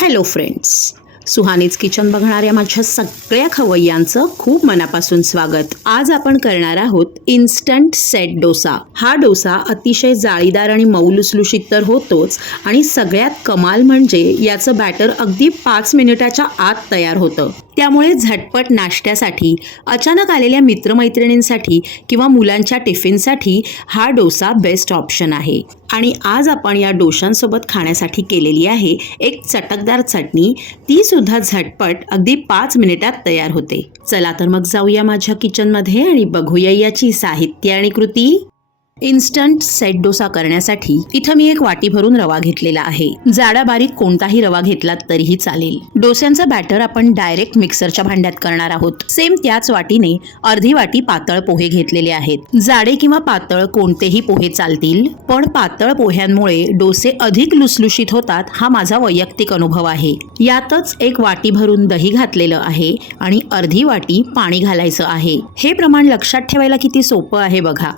Hello friends सुहानीच kitchen बघणाऱ्या माझ्या सगळ्या खवय्यांचं खूप मनापासून स्वागत. आज आपण करणार आहोत इन्स्टंट सेट डोसा. हा डोसा अतिशय जाळीदार आणि मऊ लुसलुशीत तर होतोच आणि सगळ्यात कमाल म्हणजे याचं बॅटर अगदी पाच मिनिटाच्या आत तयार होतं. त्यामुळे झटपट नाश्त्यासाठी अचानक आलेल्या मित्रमैत्रिणींसाठी किंवा मुलांच्या टिफिनसाठी हा डोसा बेस्ट ऑप्शन आहे. आणि आज आपण या डोशांसोबत खाण्यासाठी केलेली आहे एक चटकदार चटणी. ती सुद्धा झटपट अगदी पाच मिनिटात तयार होते. चला तर मग जाऊया माझ्या किचनमध्ये आणि बघूया याची साहित्य आणि कृती. इन्स्टंट सेट डोसा करण्यासाठी इथं मी एक वाटी भरून रवा घेतलेला आहे. जाडा बारीक कोणताही रवा घेतला तरीही चालेल. डोस्यांचं बॅटर आपण डायरेक्ट मिक्सरच्या भांड्यात करणार आहोत. सेम त्याच वाटीने अर्धी वाटी पातळ पोहे घेतलेले आहेत. जाडे किंवा पातळ कोणतेही पोहे चालतील पण पातळ पोह्यांमुळे डोसे अधिक लुसलुशीत होतात हा माझा वैयक्तिक अनुभव आहे. यातच एक वाटी भरून दही घातलेलं आहे आणि अर्धी वाटी पाणी घालायचं आहे. हे प्रमाण लक्षात ठेवायला किती सोपं आहे बघा.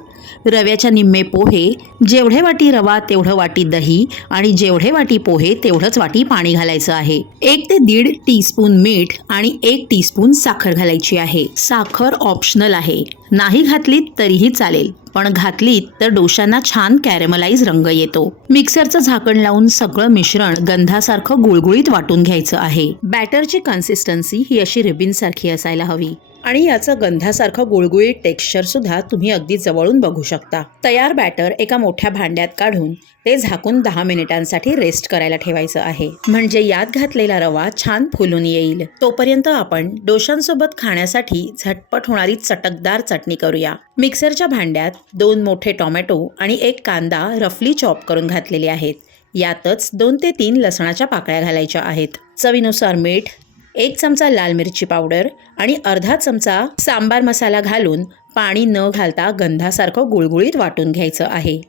रव्याच्या निम्मे पोहे जेवढे वाटी रवा तेवढं वाटी दही आणि जेवढे वाटी पोहे तेवढंच वाटी पाणी घालायचं आहे. एक ते दीड टीस्पून मीठ आणि एक टीस्पून साखर घालायची आहे. साखर ऑप्शनल आहे. नाही घातलीत तरीही चालेल पण घातलीत तर डोशांना छान कॅरेमलाइज रंग येतो. मिक्सरचं झाकण लावून सगळं मिश्रण गंधासारखं गुळगुळीत वाटून घ्यायचं आहे. बॅटरची कन्सिस्टन्सी ही अशी रिबिन सारखी असायला हवी. आणि याचं गंधासारखं गुळगुळीत टेक्स्चरसुद्धा तुम्ही अगदी जवळून बघू शकता. तयार बॅटर एका मोठ्या भांड्यात काढून ते झाकून दहा मिनिटांसाठी रेस्ट करायला ठेवायचं आहे. म्हणजे यात घातलेला रवा छान फुलून येईल. तोपर्यंत आपण डोशांसोबत खाण्यासाठी झटपट होणारी चटकदार चटणी करूया. मिक्सरच्या भांड्यात दोन मोठे टोमॅटो आणि एक कांदा रफली चॉप करून घातलेले आहेत. यातच दोन ते तीन लसणाच्या पाकळ्या घालायच्या आहेत. चवीनुसार मीठ एक चमचा लाल मिरची पावडर आणि अर्धा चमचा सांबार मसाला घालून पाणी न घालता गंधासारखं गुळगुळीत वाटून घ्यायचं आहे.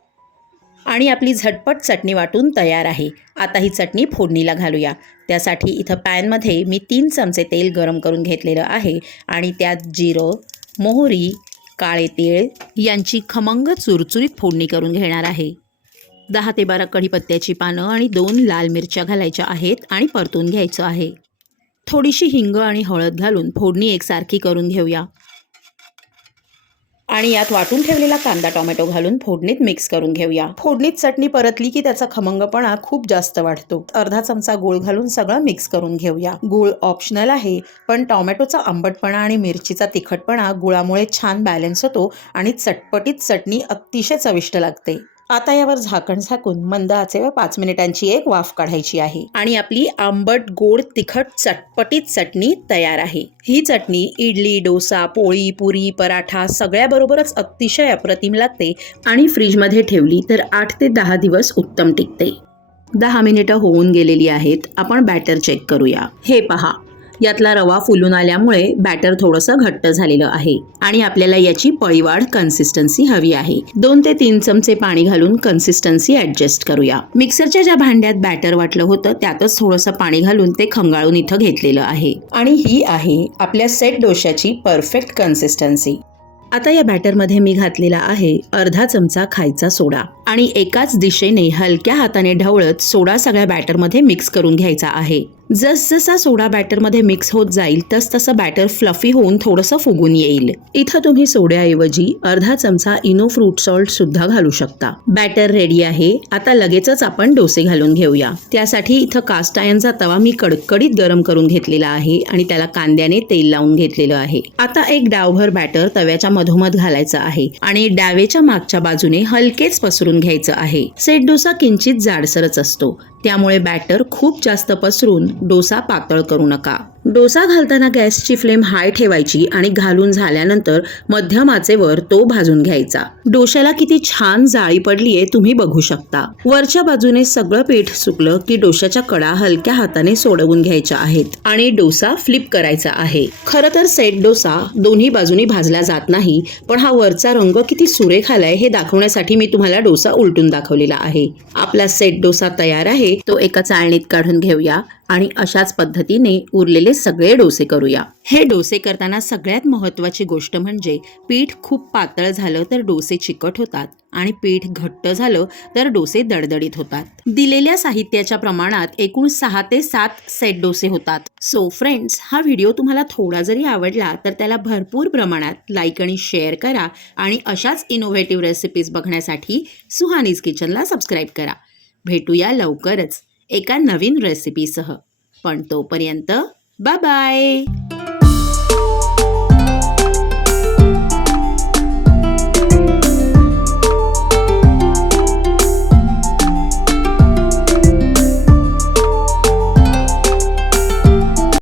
आणि आपली झटपट चटणी वाटून तयार आहे. आता ही चटणी फोडणीला घालूया. त्यासाठी इथं पॅनमध्ये मी तीन चमचे तेल गरम करून घेतलेलं आहे आणि त्यात जिरं मोहरी काळे तीळ यांची खमंग चुरचुरीत फोडणी करून घेणार आहे. दहा ते बारा कढीपत्त्याची पानं आणि दोन लाल मिरच्या घालायच्या आहेत आणि परतून घ्यायचं आहे. थोडीशी हिंग आणि हळद घालून फोडणी एकसारखी करून घेऊया. आणि यात वाटून ठेवलेला कांदा टोमॅटो घालून फोडणीत मिक्स करून घेऊया. फोडणीत चटणी परतली की त्याचा खमंगपणा खूप जास्त वाढतो. अर्धा चमचा गूळ घालून सगळं मिक्स करून घेऊया. गूळ ऑप्शनल आहे पण टोमॅटोचा आंबटपणा आणि मिरचीचा तिखटपणा गुळामुळे छान बॅलन्स होतो आणि चटपटीत चटणी अतिशय चविष्ट लागते. आता यावर झाकण झाकून मंद आचेवर पाच मिनिटांची एक वाफ काढायची आहे. आणि आपली आंबट गोड तिखट चटपटीत चटणी तयार आहे. ही चटणी इडली डोसा पोळी पुरी पराठा सगळ्याबरोबरच अतिशय अप्रतिम लागते आणि फ्रीजमध्ये ठेवली तर आठ ते दहा दिवस उत्तम टिकते. दहा मिनिटं होऊन गेलेली आहेत. आपण बॅटर चेक करूया. हे पहा. यातला रवा फुलून आल्यामुळे बॅटर थोडंसं घट्ट झालेलं आहे आणि आपल्याला याची पळीवाढ कन्सिस्टन्सी हवी आहे. दोन ते तीन चमचे पाणी घालून कन्सिस्टन्सी ऍडजस्ट करूया. मिक्सरच्या ज्या भांड्यात बॅटर वाटलं होतं त्यातच थोडंसं पाणी घालून ते खंगाळून इथं घेतलेलं आहे. आणि ही आहे आपल्या सेट डोशाची परफेक्ट कन्सिस्टन्सी आता या बॅटरमध्ये मी घातलेला आहे अर्धा चमचा खायचा सोडा. आणि एकाच दिशेने हलक्या हाताने ढवळत सोडा सगळ्या बॅटरमध्ये मिक्स करून घ्यायचा आहे. जसजसा सोडा बॅटरमध्ये मिक्स होत जाईल तस तसं बॅटर फ्लफी होऊन थोडंसं फुगून येईल. इथं तुम्ही सोड्याऐवजी अर्धा चमचा इनो फ्रूट सॉल्ट सुद्धा घालू शकता. बॅटर रेडी आहे. आता लगेचच आपण डोसे घालून घेऊया. त्यासाठी इथं कास्ट आयनचा तवा मी कडकडीत गरम करून घेतलेला आहे आणि त्याला कांद्याने तेल लावून घेतलेलं आहे. आता एक डावभर बॅटर तव्याच्या मधोमध घालायचं आहे आणि डावेच्या मागच्या बाजूने हलकेच पसरून घ्यायचं आहे. सेट डोसा किंचित जाडसरच असतो. त्यामुळे बॅटर खूप जास्त पसरून डोसा पातळ करू नका. डोसा घालताना गॅसची फ्लेम हाय ठेवायची आणि घालून झाल्यानंतर मध्यम आचेवर तो भाजून घ्यायचा. डोशाला किती छान जाळी पडलीये तुम्ही बघू शकता. वरच्या बाजूने सगळं पीठ सुकलं की डोशाच्या कडा हलक्या हाताने सोडवून घ्यायच्या आहेत आणि डोसा फ्लिप करायचा आहे. खरं तर सेट डोसा दोन्ही बाजूनी भाजला जात नाही पण हा वरचा रंग किती सुरेख आलाय हे दाखवण्यासाठी मी तुम्हाला डोसा उलटून दाखवलेला आहे. आपला सेट डोसा तयार आहे. तो एका चाळणीत काढून घेऊया आणि अशाच पद्धतीने उरलेले सगळे डोसे करूया. हे डोसे करताना सगळ्यात महत्त्वाची गोष्ट म्हणजे पीठ खूप पातळ झालं तर डोसे चिकट होतात आणि पीठ घट्ट झालं तर डोसे दडदडीत होतात. दिलेल्या साहित्याच्या प्रमाणात एकूण सहा ते सात सेट डोसे होतात. सो फ्रेंड्स हा व्हिडिओ तुम्हाला थोडा जरी आवडला तर त्याला भरपूर प्रमाणात लाईक आणि शेअर करा आणि अशाच इनोव्हेटिव्ह रेसिपीज बघण्यासाठी सुहानीज किचनला सबस्क्राईब करा. भेटूया लवकरच एका नवीन रेसिपीसह पण तोपर्यंत बाय बाय